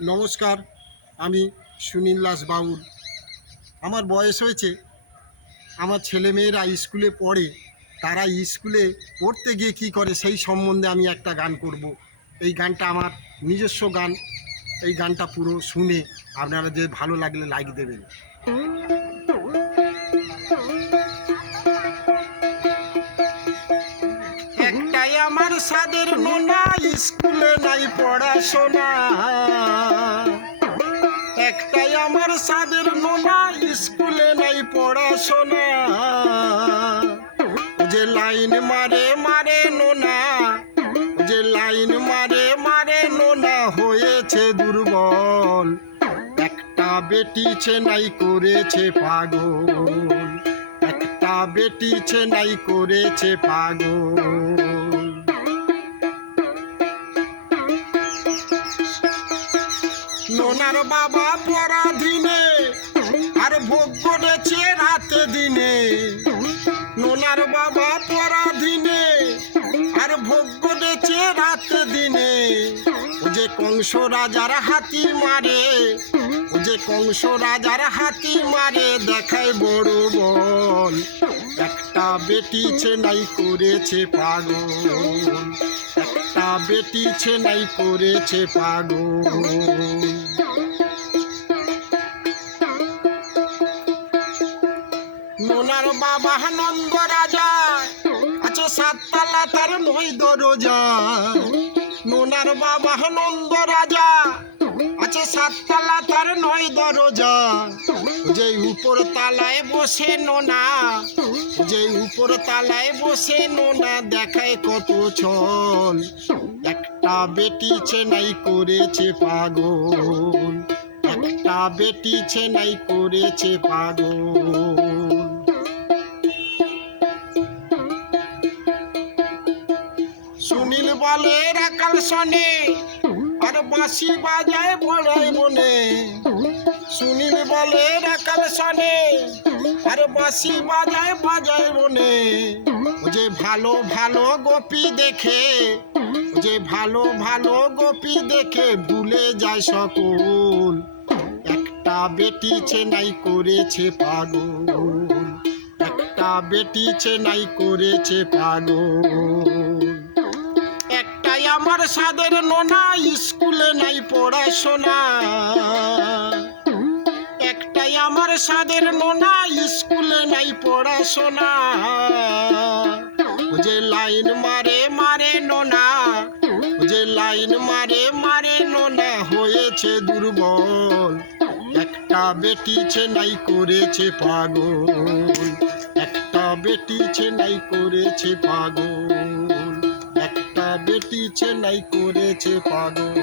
নমস্কার, আমি সুনীল দাস বাউল। আমার বয়স হয়েছে, আমার ছেলেমেয়েরা স্কুলে পড়ে, তারা স্কুলে পড়তে গিয়ে কী করে সেই সম্বন্ধে আমি একটা গান করব। এই গানটা আমার নিজস্ব গান। এই গানটা পুরো শুনে আপনারা যে ভালো লাগলে লাইক দেবেন। একটাই আমার সাদের নোনা, স্কুলে নাই পড়াশোনা। একটাই আমার সাদের নোনা, স্কুলে নাই পড়াশোনা। যে লাইন মারে মারে নোনা, যে লাইন মারে মারে নোনা হয়েছে দুর্বল। একটা বেটি চেনাই করেছে পাগল, একটা বেটি চেনাই করেছে পাগল। নোনার বাবা পরাধীনে আর ভোগ করেছে রাতে দিনে। নোনার বাবা পরাধীনে আর ভোগ করেছে রাতে দিনে। ও যে কংস রাজার হাতি মারে, ও যে কংস রাজার হাতি মারে দেখায় বড় বল। একটা বেটি চেনাই করেছে পাগল, একটা বেটি চেনাই করেছে পাগল। নোনার বাবা নন্দ রাজা আছে সাততলা, তার 9 দরজা। নোনার বাবা নন্দ রাজা আছে সাততলা, তার 9 দরজা। যে উপর তালায় বসে নোনা, যে উপর তালায় বসে নোনা দেখায় কত ছল। একটা বেটি চেনাই করেছে পাগল, একটা বেটি চেনাই করেছে পাগল। সুনীল বলে রাকাল শোনে আর বাঁশি বাজায় বড়াই বনে। সুনীল বলে রাকাল শোনে আর বাঁশি বাজায় বাজায় বনে। যে ভালো ভালো গোপী দেখে, যে ভালো ভালো গোপী দেখে ভুলে যায় সকল। একটা বেটি চেনাই করেছে পাগল, একটা বেটি চেনাই করেছে পাগল। একটাই আমার সাদের নোনা, স্কুলে নাই পড়াশোনা। একটাই আমার সাদের নোনা, স্কুলে নাই পড়াশোনা। যে লাইন মারে মারে নোনা, যে লাইন মারে মারে নোনা হয়েছে দুর্বল। একটা বেটি চেনাই করেছে পাগল, একটা বেটি চেনাই করেছে পাগল, একটা বেটি চেনাই করেছে পাগল।